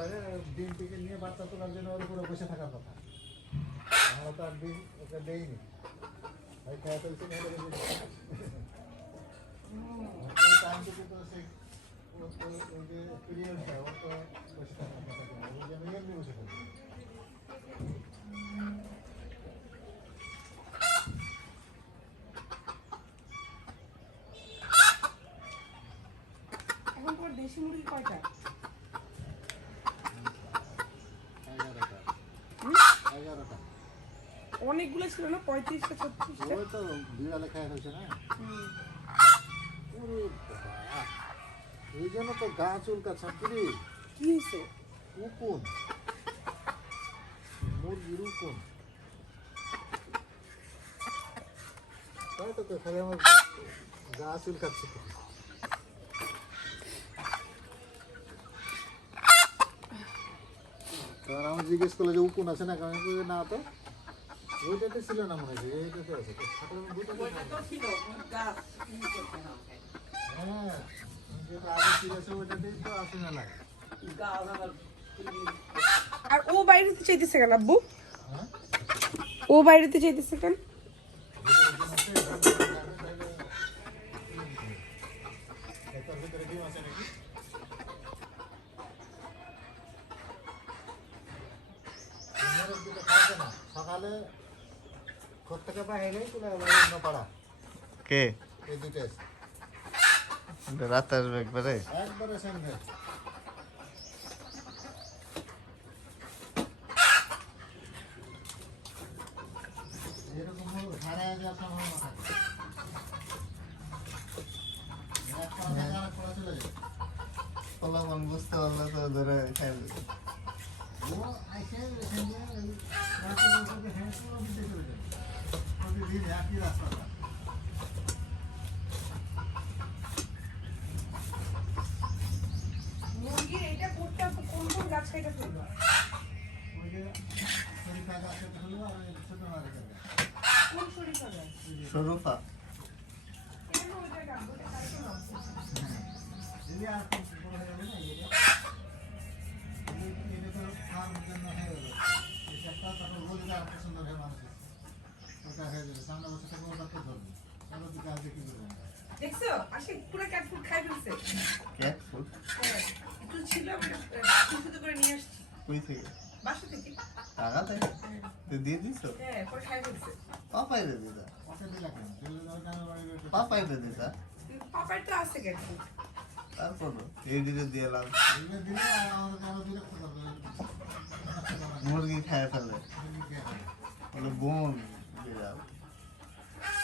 পরে থেকে নিয়ে বাচ্চা তোলার জন্য ওর উপরে বসে থাকার কথা। আমরা তো আর ডিম ওকে দেইনি। থেকে তো সেই যে পিরিয়ডটা ও তো বসে থাকার কথা বসে এখন তোমার দেশি মুরগি কয়টা? অনেকগুলো ছিল না? পঁয়ত্রিশটা ছত্রিশটা? ওই তো বিড়ালে খায় ফেলছে না হুম। ওরে বাবা, এই জন্য তো গা চুলকা ছাত্রী কি হয়েছে উকুন। মুরগির উকুন। তাই তো খালি আমার গা চুলকাচ্ছে। তো। কারণ আমি জিজ্ঞেস করলে যে উকুন আছে না কারণ না তো। ওইটাতে ছিল না মনে হয় এইটাতে আছে। তো হ্যাঁ যেটা আগে ছিল ওইটাতেই তো আছে না লাগে আর ও বাইরেতে চাইতেছে কেন আব্বু? হ্যাঁ? ও বাইরেতে চাইতেছে কেন? সকালে ঘর থেকে বাইরে চলে গেল অন্য পাড়া। কে? এই দুটো রাত আসবে একবারে? এরকম পড়ে চলে যায়। বুঝতে পারলে তো ধরে খাইবে ও আইসে হেঁটে ও দিতে চলে যায়। প্রতিদিন একই রাস্তাটা। মুরগির এটা করতে হবে কোন কোন গাছ কেটে ফেলব ওই যে শরীফা গাছটা হলো আর এই ছোট নারকেল গাছ। কোন শরীফা গাছ সরুফা কেন ওইটা গাছ ওটা কালকে নামছে দেখছ? আসে পুরো ক্যাট ফুড খাই ফেলছে। ক্যাট ফুড একটু ছিল আমি করে নিয়ে আসছি। কই থেকে? বাসা থেকে। টাকা থেকে তুই দিয়ে দিছ? হ্যাঁ পরে খাই ফেলছে। পাপাই রে দিদা। ওটা দিলা কেন? দিলে তো ওটা আমার বাড়ি রয়েছে। পাপাই রে দিদা পাপার তো আছে ক্যাট ফুড তারপর। মুরগি খায় ফেলে। মুরগি বলে বোন।